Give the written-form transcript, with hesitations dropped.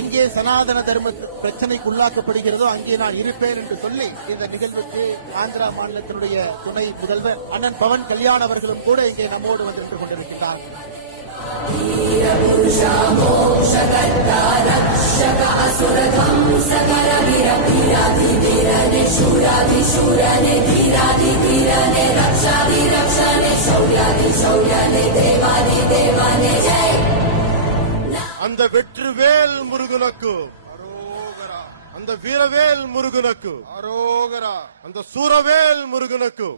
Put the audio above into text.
எங்கே சனாதன தர்ம பிரச்சனைக்கு உள்ளாக்கப்படுகிறதோ அங்கே நான் இருப்பேன் என்று சொல்லி இந்த நிகழ்வுக்கு ஆந்திரா மாநிலத்தினுடைய துணை முதல்வர் அண்ணன் பவன் கல்யாண் அவர்களும் கூட இங்கே நம்மோடு வந்து நின்று கொண்டிருக்கிறார். அந்த வெற்றிவேல் முருகனுக்கு அந்த வீரவேல் முருகனுக்கு அந்த சூரவேல் முருகனுக்கு